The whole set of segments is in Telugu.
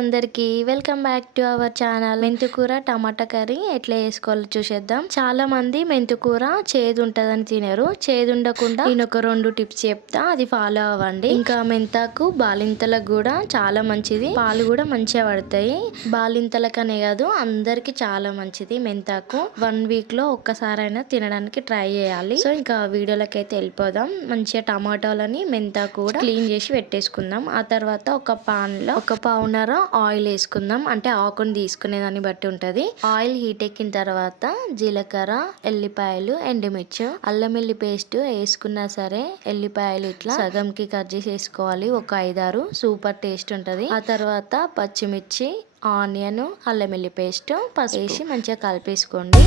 అందరికి welcome back to our channel. మెంతికూర టమాటా కర్రీ ఎట్లా చేసుకోవాలో చూసేద్దాం. చాలా మంది మెంతికూర చేదు ఉంటదని తినరు. చేదు ఉండకుండా నేను ఒక 2 టిప్స్ చెప్తా, అది ఫాలో అవ్వండి. ఇంకా మెంతాకు బాలింతలకు కూడా చాలా మంచిది, పాలు కూడా మంచిగా పడతాయి. బాలింతలకనే కాదు అందరికి చాలా మంచిది మెంతాకు. 1 వీక్ లో ఒక్కసారైనా తినడానికి ట్రై చేయాలి. సో ఇంకా వీడియోలకి అయితే వెళ్ళిపోదాం. మంచిగా టమాటాలని మెంతాకు కూడా క్లీన్ చేసి పెట్టేసుకుందాం. ఆ తర్వాత ఒక పాన్ లో ఒక పావున్నర ఆయిల్ వేసుకుందాం. అంటే ఆకుని తీసుకునే దాన్ని బట్టి ఉంటది. ఆయిల్ హీట్ ఎక్కిన తర్వాత జీలకర్ర, ఎల్లిపాయలు, ఎండుమిర్చి, అల్లం వెల్లి పేస్ట్ వేసుకున్నా సరే ఎల్లిపాయలు ఇట్లా సగంకి కట్ చేసి వేసుకోవాలి. ఒక 5-6 సూపర్ టేస్ట్ ఉంటది. ఆ తర్వాత పచ్చిమిర్చి, ఆనియన్, అల్లం వెల్లి పేస్ట్, పసుపు వేసి మంచిగా కలిపేసుకోండి.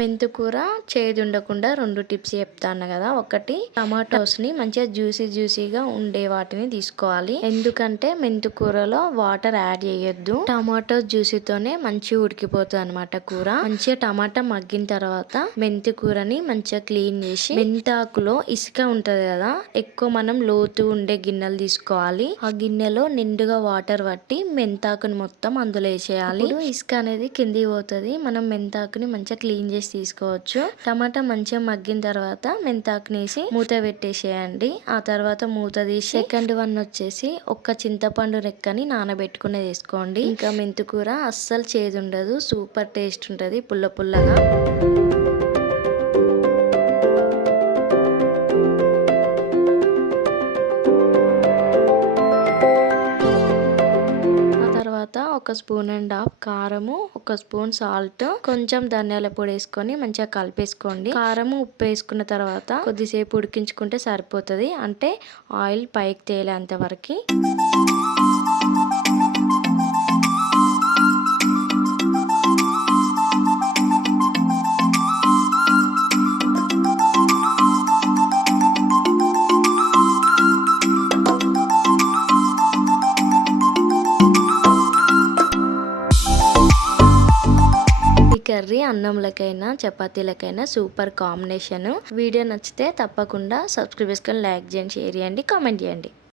మెంతికూర చేదు ఉండకుండా 2 టిప్స్ చెప్తాను కదా. ఒకటి, టమాటోస్ ని మంచిగా జ్యూసీగా ఉండే వాటిని తీసుకోవాలి. ఎందుకంటే మెంతికూరలో వాటర్ యాడ్ చేయొద్దు. టమాటోస్ జ్యూసీతోనే మంచిగా ఉడికిపోతుంది అనమాట కూర. మంచిగా టమాటా మగ్గిన తర్వాత మెంతికూరని మంచిగా క్లీన్ చేసి, మెంతాకులో ఇసుక ఉంటది కదా, ఎక్కువ మనం లోతు ఉండే గిన్నెలు తీసుకోవాలి. ఆ గిన్నెలో నిండుగా వాటర్ పట్టి మెంతాకుని మొత్తం అందులో వేసేయాలి. ఇసుక అనేది కిందికి పోతుంది. మనం మెంతాకుని మంచిగా క్లీన్ చేసి తీసుకోవచ్చు. టమాటా మంచిగా మగ్గిన తర్వాత మెంతాకునేసి మూత పెట్టేసేయండి. ఆ తర్వాత మూత తీసి సెకండ్ వన్ వచ్చేసి ఒక్క చింతపండు రెక్కని నానబెట్టుకునే తీసుకోండి. ఇంకా మెంతికూర అస్సలు చేదు ఉండదు, సూపర్ టేస్ట్ ఉంటది, పుల్ల పుల్లగా. ఒక 1.5 స్పూన్ కారము, 1 స్పూన్ సాల్ట్, కొంచెం ధనియాల పొడి వేసుకొని మంచిగా కలిపేసుకోండి. కారము, ఉప్పు వేసుకున్న తర్వాత కొద్దిసేపు ఉడికించుకుంటే సరిపోతుంది. అంటే ఆయిల్ పైకి తేలేంత వరకు. కర్రీ అన్నంలకైనా చపాతీలకైనా సూపర్ కాంబినేషన్. వీడియో నచ్చితే తప్పకుండా సబ్స్క్రైబ్ చేసుకొని లైక్ చేయండి, షేర్ చేయండి, కామెంట్ చేయండి.